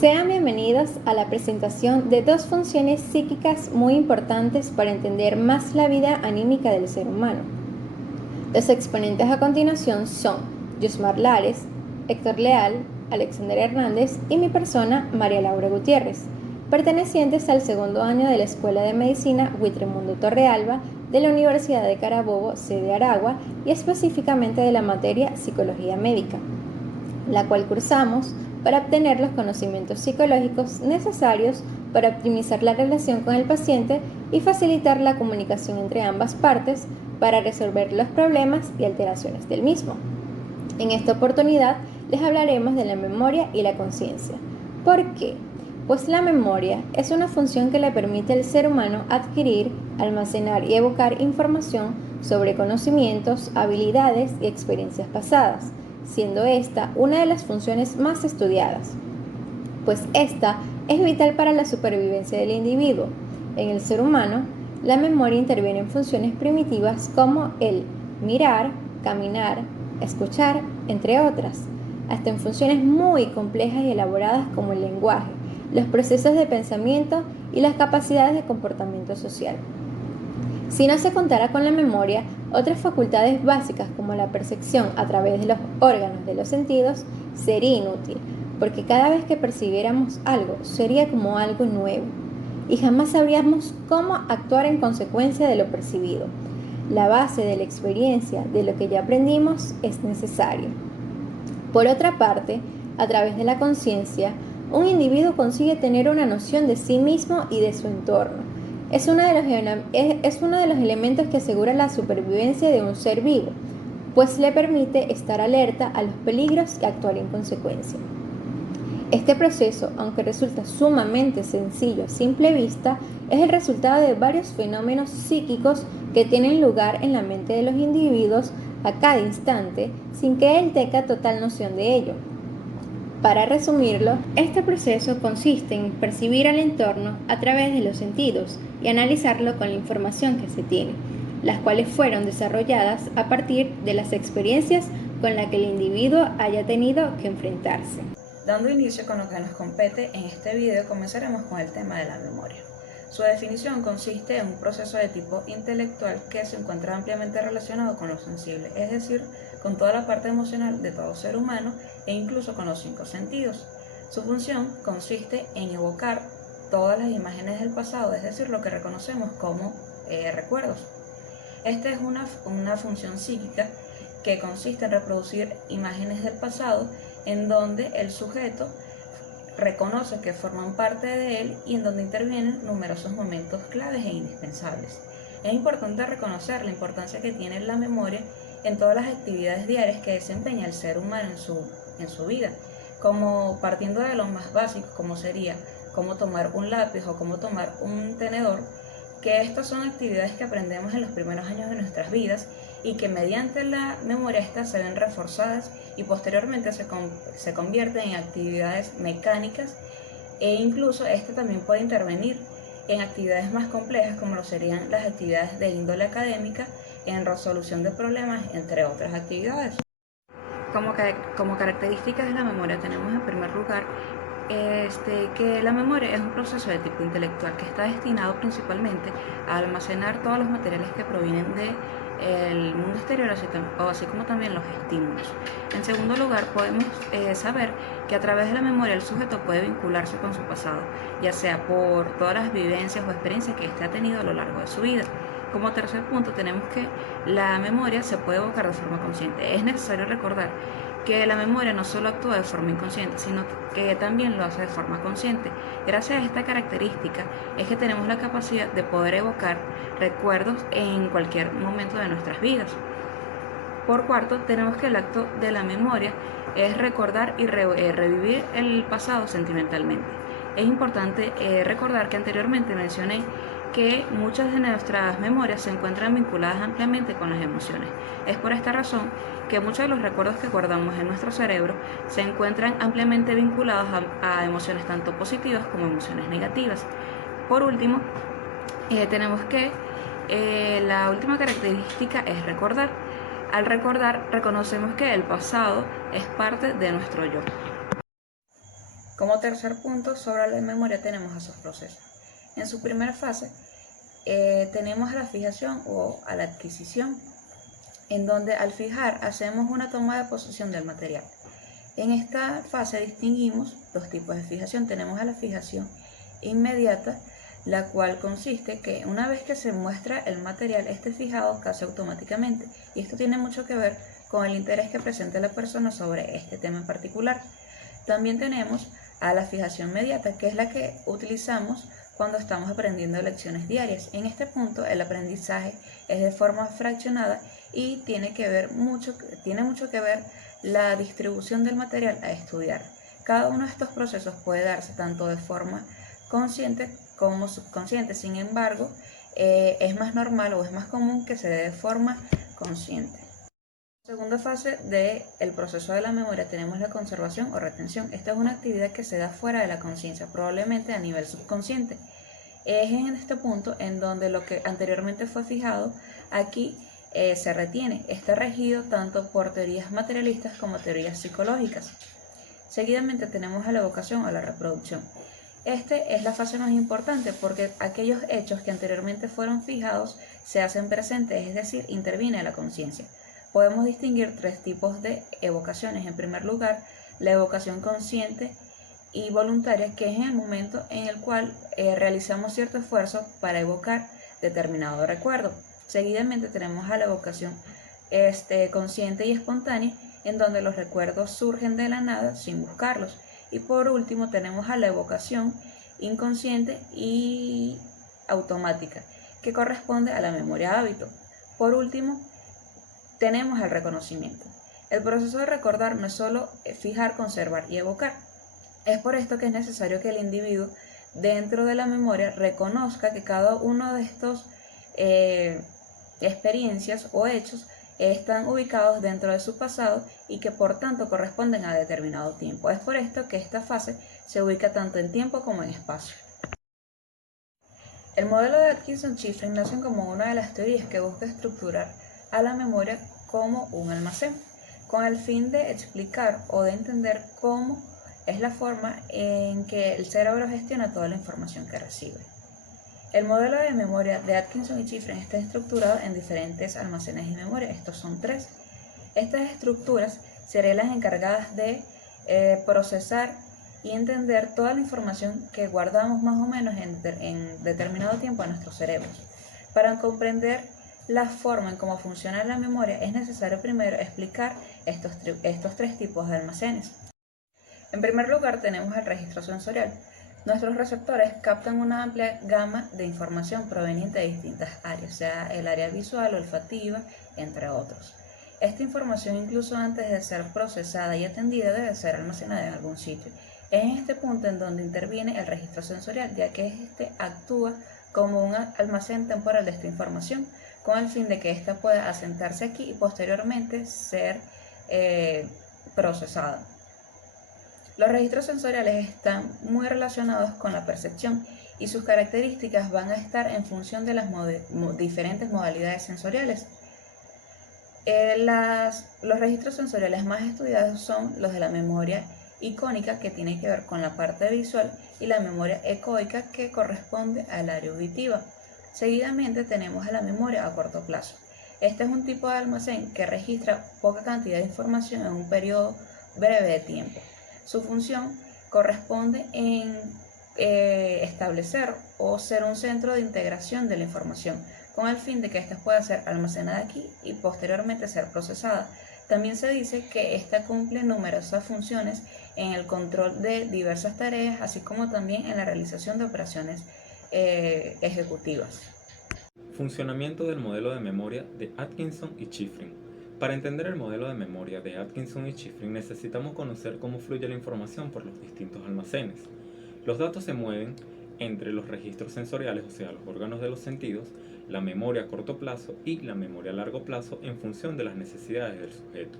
Sean bienvenidos a la presentación de dos funciones psíquicas muy importantes para entender más la vida anímica del ser humano. Los exponentes a continuación son Yusmar Lares, Héctor Leal, Alexander Hernández y mi persona, María Laura Gutiérrez, pertenecientes al segundo año de la Escuela de Medicina Huitremundo Torrealba de la Universidad de Carabobo, sede Aragua, y específicamente de la materia Psicología Médica, la cual cursamos para obtener los conocimientos psicológicos necesarios para optimizar la relación con el paciente y facilitar la comunicación entre ambas partes para resolver los problemas y alteraciones del mismo. En esta oportunidad les hablaremos de la memoria y la conciencia. ¿Por qué? Pues la memoria es una función que le permite al ser humano adquirir, almacenar y evocar información sobre conocimientos, habilidades y experiencias pasadas, siendo esta una de las funciones más estudiadas, pues esta es vital para la supervivencia del individuo. En el ser humano, la memoria interviene en funciones primitivas como el mirar, caminar, escuchar, entre otras, hasta en funciones muy complejas y elaboradas como el lenguaje, los procesos de pensamiento y las capacidades de comportamiento social. Si no se contara con la memoria, otras facultades básicas como la percepción a través de los órganos de los sentidos sería inútil, porque cada vez que percibiéramos algo sería como algo nuevo y jamás sabríamos cómo actuar en consecuencia de lo percibido. La base de la experiencia de lo que ya aprendimos es necesario. Por otra parte, a través de la conciencia, un individuo consigue tener una noción de sí mismo y de su entorno. Es uno de los elementos que asegura la supervivencia de un ser vivo, pues le permite estar alerta a los peligros y actuar en consecuencia. Este proceso, aunque resulta sumamente sencillo a simple vista, es el resultado de varios fenómenos psíquicos que tienen lugar en la mente de los individuos a cada instante, sin que él tenga total noción de ello. Para resumirlo, este proceso consiste en percibir al entorno a través de los sentidos y analizarlo con la información que se tiene, las cuales fueron desarrolladas a partir de las experiencias con las que el individuo haya tenido que enfrentarse. Dando inicio con lo que nos compete en este video, comenzaremos con el tema de la memoria. Su definición consiste en un proceso de tipo intelectual que se encuentra ampliamente relacionado con lo sensible, es decir, con toda la parte emocional de todo ser humano e incluso con los 5 sentidos. Su función consiste en evocar todas las imágenes del pasado, es decir, lo que reconocemos como recuerdos. Esta es una función psíquica que consiste en reproducir imágenes del pasado en donde el sujeto reconoce que forman parte de él y en donde intervienen numerosos momentos claves e indispensables. Es importante reconocer la importancia que tiene la memoria en todas las actividades diarias que desempeña el ser humano en su vida, como partiendo de lo más básico, como sería cómo tomar un lápiz o cómo tomar un tenedor, que estas son actividades que aprendemos en los primeros años de nuestras vidas y que mediante la memoria estas se ven reforzadas y posteriormente se convierten en actividades mecánicas e incluso esta también puede intervenir en actividades más complejas como lo serían las actividades de índole académica, en resolución de problemas, entre otras actividades. Como características de la memoria tenemos en primer lugar que la memoria es un proceso de tipo intelectual que está destinado principalmente a almacenar todos los materiales que provienen del mundo exterior, así como también los estímulos. En segundo lugar, podemos saber que a través de la memoria el sujeto puede vincularse con su pasado, ya sea por todas las vivencias o experiencias que éste ha tenido a lo largo de su vida. Como tercer punto, tenemos que la memoria se puede evocar de forma consciente. Es necesario recordar que la memoria no solo actúa de forma inconsciente, sino que también lo hace de forma consciente. Gracias a esta característica es que tenemos la capacidad de poder evocar recuerdos en cualquier momento de nuestras vidas. Por cuarto, tenemos que el acto de la memoria es recordar y revivir el pasado sentimentalmente. Es importante recordar que anteriormente mencioné que muchas de nuestras memorias se encuentran vinculadas ampliamente con las emociones. Es por esta razón que muchos de los recuerdos que guardamos en nuestro cerebro se encuentran ampliamente vinculados a emociones tanto positivas como emociones negativas. Por último, tenemos que la última característica es recordar. Al recordar, reconocemos que el pasado es parte de nuestro yo. Como tercer punto, sobre la memoria tenemos esos procesos. En su primera fase tenemos a la fijación o a la adquisición, en donde al fijar hacemos una toma de posesión del material. En esta fase distinguimos dos tipos de fijación. Tenemos a la fijación inmediata, la cual consiste que una vez que se muestra el material esté fijado casi automáticamente, y esto tiene mucho que ver con el interés que presente la persona sobre este tema en particular. También tenemos a la fijación mediata, que es la que utilizamos cuando estamos aprendiendo lecciones diarias. En este punto el aprendizaje es de forma fraccionada y tiene mucho que ver la distribución del material a estudiar. Cada uno de estos procesos puede darse tanto de forma consciente como subconsciente, sin embargo, es más normal o es más común que se dé de forma consciente. Segunda fase del proceso de la memoria tenemos la conservación o retención. Esta es una actividad que se da fuera de la conciencia, probablemente a nivel subconsciente. Es en este punto en donde lo que anteriormente fue fijado aquí se retiene. Está regido tanto por teorías materialistas como teorías psicológicas. Seguidamente tenemos a la evocación o la reproducción. Esta es la fase más importante porque aquellos hechos que anteriormente fueron fijados se hacen presentes, es decir, interviene la conciencia. Podemos distinguir tres tipos de evocaciones. En primer lugar, la evocación consciente y voluntaria, que es en el momento en el cual realizamos cierto esfuerzo para evocar determinado recuerdo. Seguidamente tenemos a la evocación consciente y espontánea, en donde los recuerdos surgen de la nada sin buscarlos. Y por último tenemos a la evocación inconsciente y automática, que corresponde a la memoria hábito. Por último, tenemos el reconocimiento. El proceso de recordar no es solo fijar, conservar y evocar. Es por esto que es necesario que el individuo dentro de la memoria reconozca que cada uno de estos experiencias o hechos están ubicados dentro de su pasado y que por tanto corresponden a determinado tiempo. Es por esto que esta fase se ubica tanto en tiempo como en espacio. El modelo de Atkinson-Shiffrin nace como una de las teorías que busca estructurar a la memoria como un almacén, con el fin de explicar o de entender cómo es la forma en que el cerebro gestiona toda la información que recibe. El modelo de memoria de Atkinson y Shiffrin está estructurado en diferentes almacenes de memoria. Estos son tres. Estas estructuras serían las encargadas de procesar y entender toda la información que guardamos más o menos en determinado tiempo en nuestros cerebros. Para comprender la forma en cómo funciona la memoria es necesario primero explicar estos tres tipos de almacenes. En primer lugar tenemos el registro sensorial. Nuestros receptores captan una amplia gama de información proveniente de distintas áreas, sea el área visual, olfativa, entre otros. Esta información, incluso antes de ser procesada y atendida, debe ser almacenada en algún sitio. Es en este punto en donde interviene el registro sensorial, ya que este actúa como un almacén temporal de esta información, con el fin de que ésta pueda asentarse aquí y posteriormente ser procesada. Los registros sensoriales están muy relacionados con la percepción y sus características van a estar en función de las diferentes modalidades sensoriales. Los registros sensoriales más estudiados son los de la memoria icónica, que tiene que ver con la parte visual, y la memoria ecoica, que corresponde al área auditiva. Seguidamente tenemos a la memoria a corto plazo. Este es un tipo de almacén que registra poca cantidad de información en un periodo breve de tiempo. Su función corresponde en establecer o ser un centro de integración de la información, con el fin de que ésta pueda ser almacenada aquí y posteriormente ser procesada. También se dice que ésta cumple numerosas funciones en el control de diversas tareas, así como también en la realización de operaciones ejecutivas. Funcionamiento del modelo de memoria de Atkinson y Shiffrin. Para entender el modelo de memoria de Atkinson y Shiffrin necesitamos conocer cómo fluye la información por los distintos almacenes. Los datos se mueven entre los registros sensoriales, o sea, los órganos de los sentidos, la memoria a corto plazo y la memoria a largo plazo en función de las necesidades del sujeto.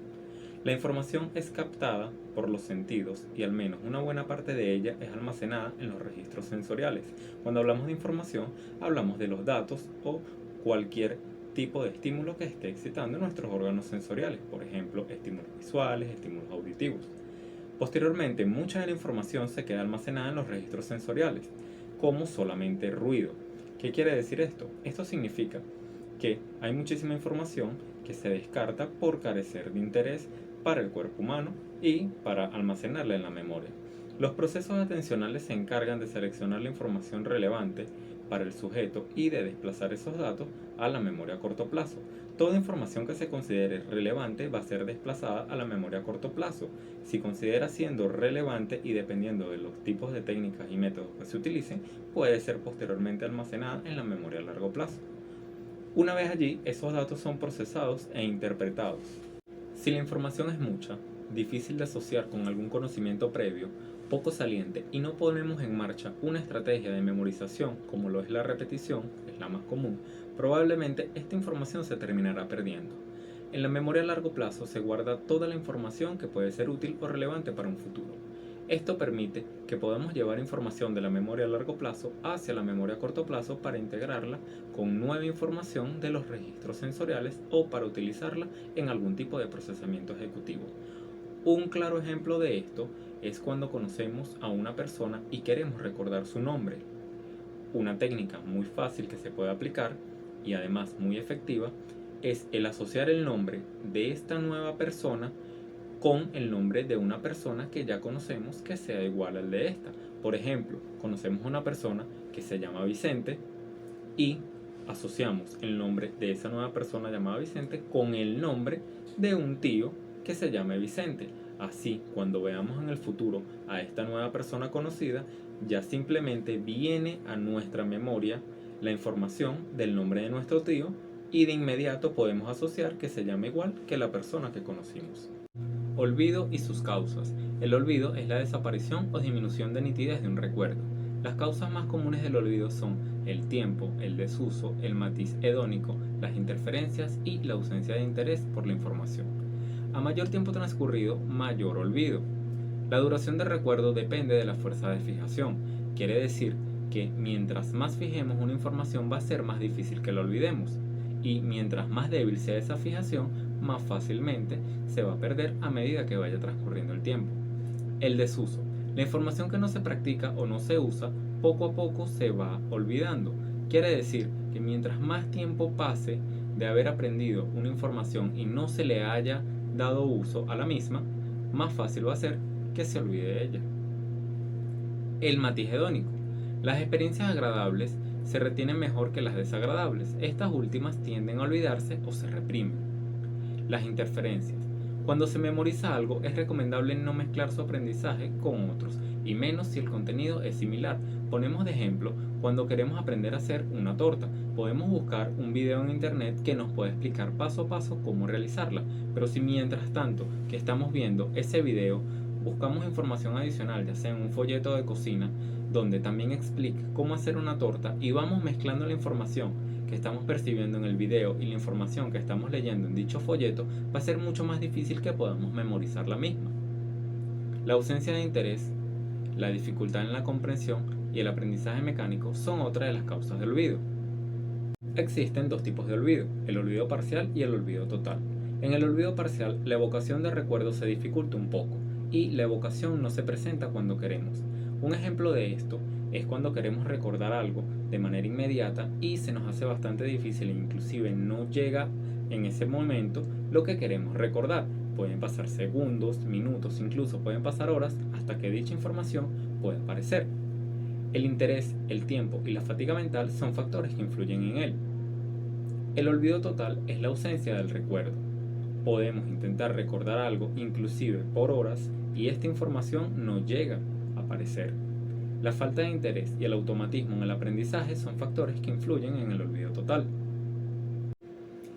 La información es captada por los sentidos y al menos una buena parte de ella es almacenada en los registros sensoriales. Cuando hablamos de información, hablamos de los datos o cualquier tipo de estímulo que esté excitando nuestros órganos sensoriales, por ejemplo, estímulos visuales, estímulos auditivos. Posteriormente, mucha de la información se queda almacenada en los registros sensoriales, como solamente ruido. ¿Qué quiere decir esto? Esto significa que hay muchísima información que se descarta por carecer de interés para el cuerpo humano y para almacenarla en la memoria. Los procesos atencionales se encargan de seleccionar la información relevante para el sujeto y de desplazar esos datos a la memoria a corto plazo. Toda información que se considere relevante va a ser desplazada a la memoria a corto plazo. Si considera siendo relevante y dependiendo de los tipos de técnicas y métodos que se utilicen, puede ser posteriormente almacenada en la memoria a largo plazo. Una vez allí, esos datos son procesados e interpretados. Si la información es mucha, difícil de asociar con algún conocimiento previo, poco saliente y no ponemos en marcha una estrategia de memorización como lo es la repetición, que es la más común, probablemente esta información se terminará perdiendo. En la memoria a largo plazo se guarda toda la información que puede ser útil o relevante para un futuro. Esto permite que podamos llevar información de la memoria a largo plazo hacia la memoria a corto plazo para integrarla con nueva información de los registros sensoriales o para utilizarla en algún tipo de procesamiento ejecutivo. Un claro ejemplo de esto es cuando conocemos a una persona y queremos recordar su nombre. Una técnica muy fácil que se puede aplicar y además muy efectiva es el asociar el nombre de esta nueva persona con el nombre de una persona que ya conocemos que sea igual al de esta. Por ejemplo, conocemos una persona que se llama Vicente y asociamos el nombre de esa nueva persona llamada Vicente con el nombre de un tío que se llame Vicente. Así, cuando veamos en el futuro a esta nueva persona conocida, ya simplemente viene a nuestra memoria la información del nombre de nuestro tío y de inmediato podemos asociar que se llama igual que la persona que conocimos. Olvido y sus causas. El olvido es la desaparición o disminución de nitidez de un recuerdo. Las causas más comunes del olvido son el tiempo, el desuso, el matiz hedónico, las interferencias y la ausencia de interés por la información. A mayor tiempo transcurrido, mayor olvido. La duración del recuerdo depende de la fuerza de fijación. Quiere decir que mientras más fijemos una información va a ser más difícil que la olvidemos. Y mientras más débil sea esa fijación, más fácilmente se va a perder a medida que vaya transcurriendo el tiempo. El desuso. La información que no se practica o no se usa, poco a poco se va olvidando. Quiere decir que mientras más tiempo pase de haber aprendido una información y no se le haya dado uso a la misma, más fácil va a ser que se olvide de ella. El matiz hedónico. Las experiencias agradables se retienen mejor que las desagradables. Estas últimas tienden a olvidarse o se reprimen. Las interferencias. Cuando se memoriza algo, es recomendable no mezclar su aprendizaje con otros, y menos si el contenido es similar. Ponemos de ejemplo, cuando queremos aprender a hacer una torta, podemos buscar un video en internet que nos puede explicar paso a paso cómo realizarla, pero si mientras tanto que estamos viendo ese video, buscamos información adicional, ya sea en un folleto de cocina, donde también explica cómo hacer una torta y vamos mezclando la información que estamos percibiendo en el video y la información que estamos leyendo en dicho folleto, va a ser mucho más difícil que podamos memorizar la misma. La ausencia de interés, la dificultad en la comprensión y el aprendizaje mecánico son otras de las causas del olvido. Existen dos tipos de olvido, el olvido parcial y el olvido total. En el olvido parcial, la evocación de recuerdos se dificulta un poco y la evocación no se presenta cuando queremos. Un ejemplo de esto es cuando queremos recordar algo de manera inmediata y se nos hace bastante difícil e inclusive no llega en ese momento lo que queremos recordar. Pueden pasar segundos, minutos, incluso pueden pasar horas hasta que dicha información pueda aparecer. El interés, el tiempo y la fatiga mental son factores que influyen en él. El olvido total es la ausencia del recuerdo. Podemos intentar recordar algo inclusive por horas y esta información no llega a aparecer. La falta de interés y el automatismo en el aprendizaje son factores que influyen en el olvido total.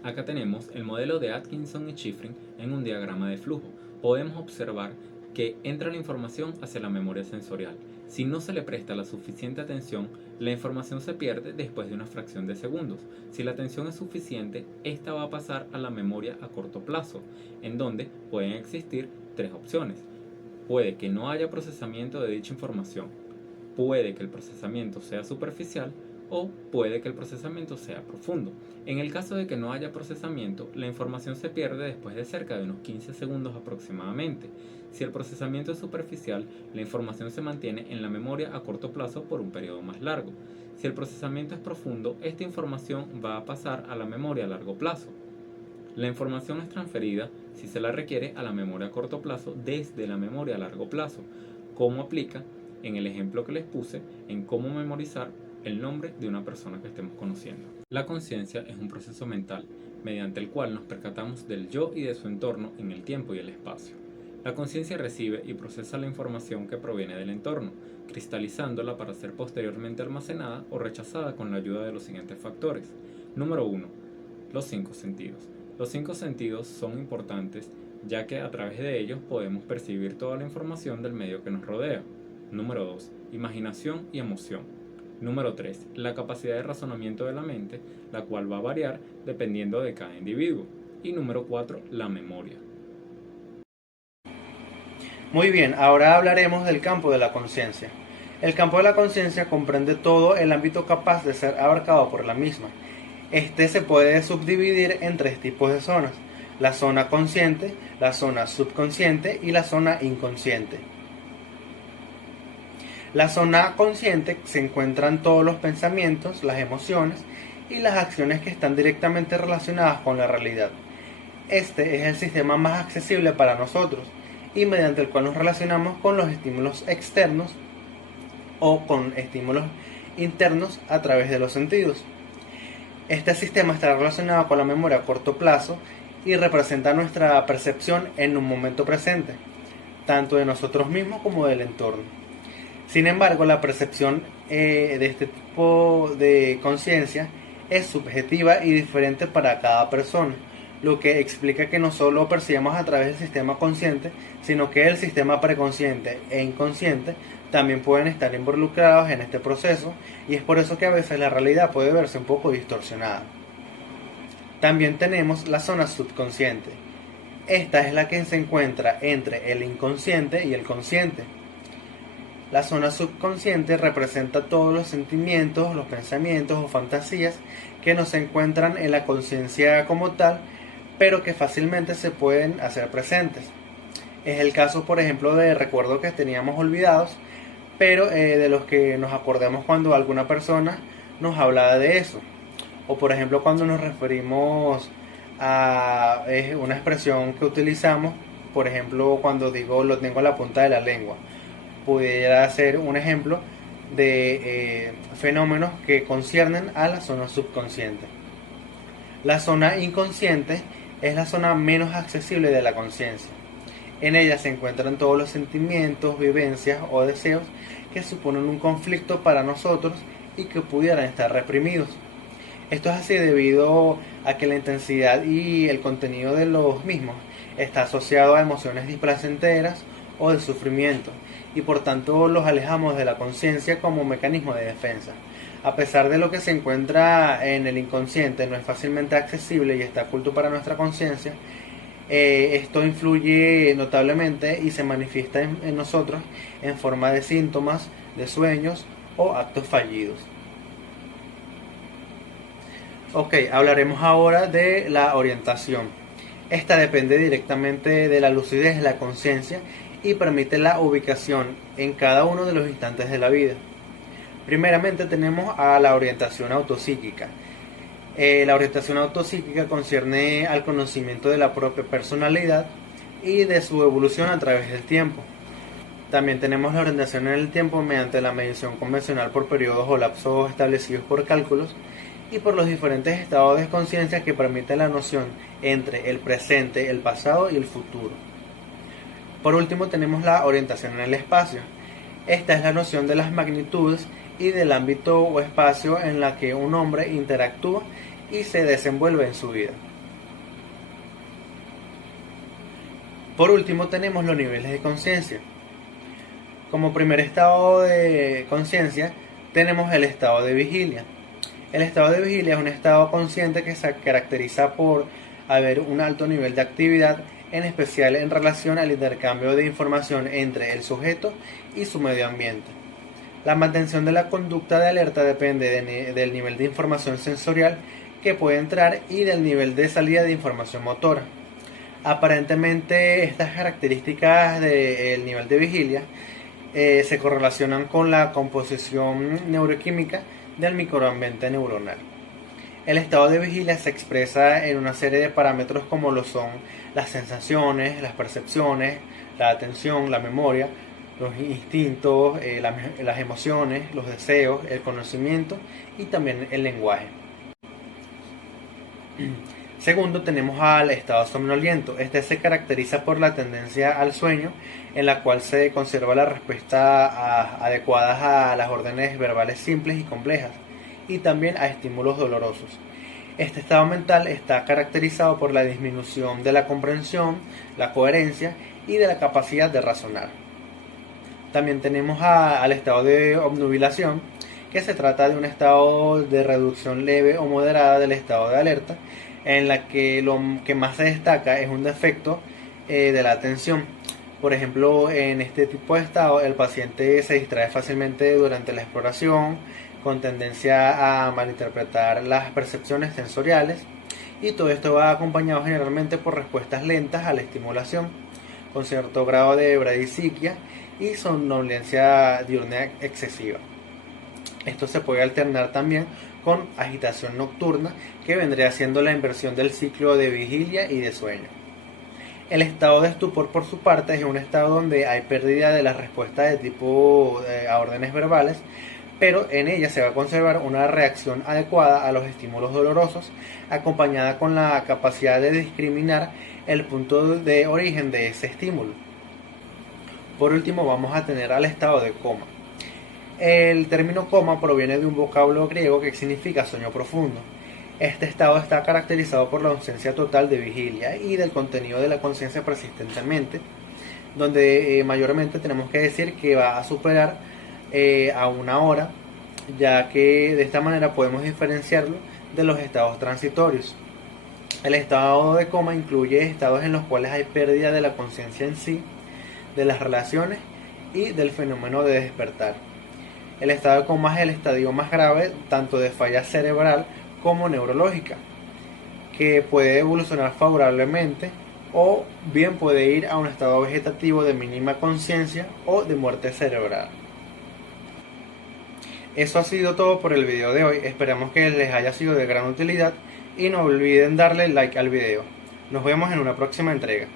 Acá tenemos el modelo de Atkinson y Shiffrin en un diagrama de flujo. Podemos observar que entra la información hacia la memoria sensorial. Si no se le presta la suficiente atención, la información se pierde después de una fracción de segundos. Si la atención es suficiente, esta va a pasar a la memoria a corto plazo, en donde pueden existir tres opciones. Puede que no haya procesamiento de dicha información, puede que el procesamiento sea superficial o puede que el procesamiento sea profundo. En el caso de que no haya procesamiento, la información se pierde después de cerca de unos 15 segundos aproximadamente. Si el procesamiento es superficial, la información se mantiene en la memoria a corto plazo por un periodo más largo. Si el procesamiento es profundo, esta información va a pasar a la memoria a largo plazo. La información es transferida, si se la requiere, a la memoria a corto plazo desde la memoria a largo plazo, como aplica en el ejemplo que les puse en cómo memorizar el nombre de una persona que estemos conociendo. La conciencia es un proceso mental mediante el cual nos percatamos del yo y de su entorno en el tiempo y el espacio. La conciencia recibe y procesa la información que proviene del entorno, cristalizándola para ser posteriormente almacenada o rechazada con la ayuda de los siguientes factores. Número 1. Los 5 sentidos. Los 5 sentidos son importantes ya que a través de ellos podemos percibir toda la información del medio que nos rodea. Número 2. Imaginación y emoción. Número 3. La capacidad de razonamiento de la mente, la cual va a variar dependiendo de cada individuo. Y número 4. La memoria. Muy bien, ahora hablaremos del campo de la conciencia. El campo de la conciencia comprende todo el ámbito capaz de ser abarcado por la misma. Este se puede subdividir en 3 tipos de zonas: la zona consciente, la zona subconsciente y la zona inconsciente. La zona consciente se encuentran todos los pensamientos, las emociones y las acciones que están directamente relacionadas con la realidad. Este es el sistema más accesible para nosotros y mediante el cual nos relacionamos con los estímulos externos o con estímulos internos a través de los sentidos. Este sistema está relacionado con la memoria a corto plazo y representa nuestra percepción en un momento presente, tanto de nosotros mismos como del entorno. Sin embargo, la percepción de este tipo de conciencia es subjetiva y diferente para cada persona, lo que explica que no solo percibamos a través del sistema consciente, sino que el sistema preconsciente e inconsciente también pueden estar involucrados en este proceso, y es por eso que a veces la realidad puede verse un poco distorsionada. También tenemos la zona subconsciente. Esta es la que se encuentra entre el inconsciente y el consciente. La zona subconsciente representa todos los sentimientos, los pensamientos o fantasías que no se encuentran en la conciencia como tal, pero que fácilmente se pueden hacer presentes. Es el caso, por ejemplo, de recuerdos que teníamos olvidados, pero de los que nos acordamos cuando alguna persona nos habla de eso. O por ejemplo, cuando nos referimos a una expresión que utilizamos, por ejemplo, cuando digo lo tengo en la punta de la lengua, pudiera ser un ejemplo de fenómenos que conciernen a la zona subconsciente. La zona inconsciente es la zona menos accesible de la conciencia. En ella se encuentran todos los sentimientos, vivencias o deseos que suponen un conflicto para nosotros y que pudieran estar reprimidos. Esto es así debido a que la intensidad y el contenido de los mismos está asociado a emociones displacenteras o de sufrimiento, y por tanto los alejamos de la conciencia como mecanismo de defensa. A pesar de lo que se encuentra en el inconsciente no es fácilmente accesible y está oculto para nuestra conciencia, esto influye notablemente y se manifiesta en nosotros en forma de síntomas, de sueños o actos fallidos. Ok, hablaremos ahora de la orientación. Esta depende directamente de la lucidez de la conciencia y permite la ubicación en cada uno de los instantes de la vida. Primeramente tenemos a la orientación autopsíquica. La orientación autopsíquica concierne al conocimiento de la propia personalidad y de su evolución a través del tiempo. También tenemos la orientación en el tiempo mediante la medición convencional por periodos o lapsos establecidos por cálculos y por los diferentes estados de conciencia que permiten la noción entre el presente, el pasado y el futuro. Por último tenemos la orientación en el espacio. Esta es la noción de las magnitudes y del ámbito o espacio en la que un hombre interactúa y se desenvuelve en su vida. Por último tenemos los niveles de conciencia. Como primer estado de conciencia tenemos el estado de vigilia. El estado de vigilia es un estado consciente que se caracteriza por haber un alto nivel de actividad, en especial en relación al intercambio de información entre el sujeto y su medio ambiente. La mantención de la conducta de alerta depende del nivel de información sensorial que puede entrar y del nivel de salida de información motora. Aparentemente estas características del nivel de vigilia se correlacionan con la composición neuroquímica del microambiente neuronal. El estado de vigilia se expresa en una serie de parámetros como lo son las sensaciones, las percepciones, la atención, la memoria, los instintos, las emociones, los deseos, el conocimiento y también el lenguaje. Segundo, tenemos al estado somnoliento. Este se caracteriza por la tendencia al sueño, en la cual se conserva la respuesta adecuadas a las órdenes verbales simples y complejas, y también a estímulos dolorosos. Este estado mental está caracterizado por la disminución de la comprensión, la coherencia y de la capacidad de razonar. También tenemos al estado de obnubilación, que se trata de un estado de reducción leve o moderada del estado de alerta, en la que lo que más se destaca es un defecto de la atención. Por ejemplo, en este tipo de estado el paciente se distrae fácilmente durante la exploración, con tendencia a malinterpretar las percepciones sensoriales, y todo esto va acompañado generalmente por respuestas lentas a la estimulación, con cierto grado de bradisiquia y somnolencia diurna excesiva. Esto se puede alternar también con agitación nocturna, que vendría siendo la inversión del ciclo de vigilia y de sueño. El estado de estupor, por su parte, es un estado donde hay pérdida de las respuestas de tipo a órdenes verbales, pero en ella se va a conservar una reacción adecuada a los estímulos dolorosos, acompañada con la capacidad de discriminar el punto de origen de ese estímulo. Por último, vamos a tener al estado de coma. El término coma proviene de un vocablo griego que significa sueño profundo. Este estado está caracterizado por la ausencia total de vigilia y del contenido de la conciencia persistentemente, donde mayormente tenemos que decir que va a superar a una hora, ya que de esta manera podemos diferenciarlo de los estados transitorios. El estado de coma incluye estados en los cuales hay pérdida de la conciencia en sí, de las relaciones y del fenómeno de despertar. El estado de coma es el estadio más grave tanto de falla cerebral como neurológica, que puede evolucionar favorablemente o bien puede ir a un estado vegetativo de mínima conciencia o de muerte cerebral. Eso ha sido todo por el video de hoy. Esperamos que les haya sido de gran utilidad y no olviden darle like al video. Nos vemos en una próxima entrega.